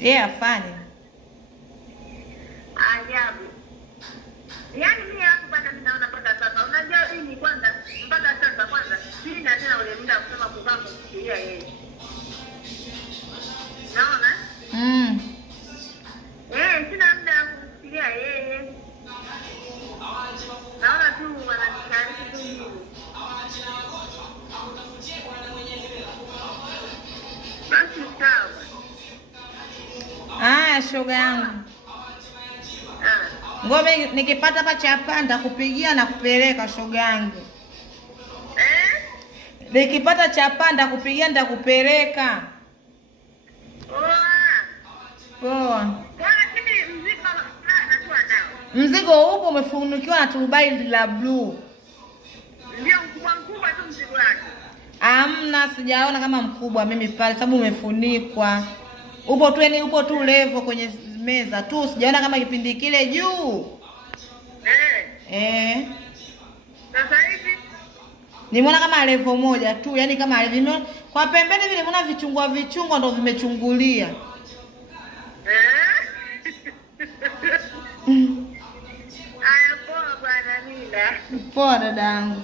Yeye afanye. Ajabu. Yaani mimi hapo bado ninaona mpaka sasa. Unajua nini kwanza? Mpaka sasa kwanza sina tena ule muda kusema kukaa kumfikiria yeye. Naona? Sina muda kumfikiria yeye. Naona tu wanajitahidi tu hivi. Basi sawa. Shoga yangu. Ngome nikipata hapa chapa nitakupigia na kupeleka shoga yangu. Nikipata chapa nitakupigia nitakupeleka. Poa. Mzigo upo umefunikiwa na turubai la blue. Ndio mkubwa tu mzigo wake. Hamna, sijaona kama mkubwa mimi pale sababu umefunikwa. Upo tu yani upo tu level kwenye meza tu, sijaona kama kipindi kile juu. Sasa hivi nimeona kama level moja tu, yani kama level kwa pembeni vile nimeona vichungwa ndio vimechungulia. Aya, poa bwana Nila. Poa dadangu.